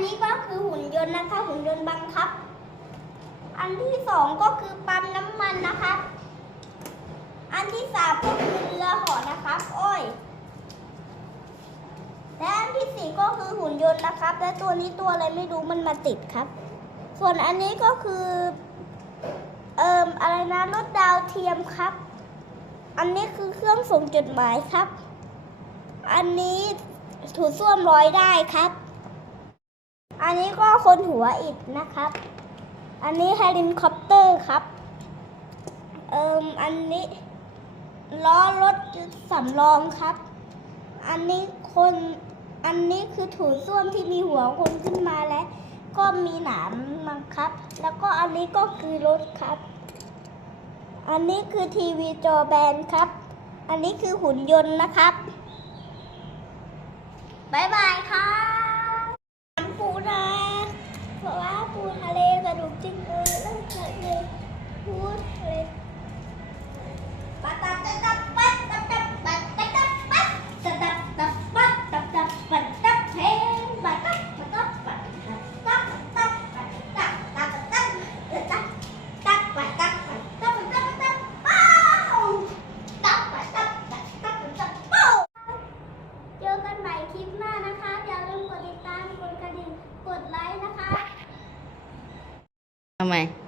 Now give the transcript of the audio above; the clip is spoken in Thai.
อันนี้ก็คือหุ่นยนต์นะคะ หุ่นยนต์บังคับ อันที่สองก็คือปั๊มน้ำมันนะครับอันที่สามก็คือเรือเหอนะครับ อ้ยและอันที่สี่ก็คือหุ่นยนต์นะครับ และตัวนี้ตัวอะไรไม่รู้มันมาติดครับ ส่วนอันนี้ก็คือ เอ่มอะไรนะรถดาวเทียมครับ อันนี้คือเครื่องส่งจดหมายครับ อันนี้ถูส้วมร้อยได้ครับ อันนี้ก็คนหัวอิดนะครับ อันนี้เฮลิคอปเตอร์ครับ เอ่มอันนี้ล้อรถสำรองครับ อันนี้คนอันนี้คือถูส้วมที่มีหัวคนขึ้นมาและก็มีหนามมังครับ แล้วก็อันนี้ก็คือรถครับ อันนี้คือทีวีจอแบนครับ อันนี้คือหุ่นยนต์นะครับ บ๊ายบายครับ think ทำ